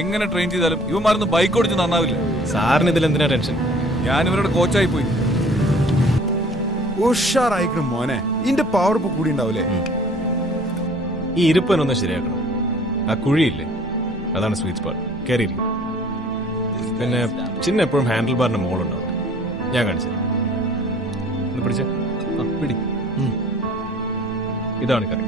എങ്ങനെ ട്രെയിൻ ചെയ്താലും ഇവന്മാരൊന്നും ബൈക്ക് ഓടിച്ച് നന്നാവില്ല. സാറിന് ഇതിൽ എന്തിനാ ടെൻഷൻ? ഞാൻ ഇവരുടെ കോച്ചായി പോയി. ഉഷാറായിക്കണം മോനെ. ഇന്റെ പവർ ഇപ്പൊ കൂടി ഉണ്ടാവില്ലേ? ഈ ഇരുപ്പനൊന്ന് ശരിയാക്കണം. ആ കുഴിയില്ലേ, അതാണ് സ്വീറ്റ് സ്പോട്ട്. കയറിയില്ല. പിന്നെ ചിന്ന എപ്പോഴും ഹാൻഡിൽ ബാറിന്റെ മോളുണ്ടാവും. ഞാൻ കാണിച്ചു പിടിച്ച പിടി. ഇതാണ് കറി.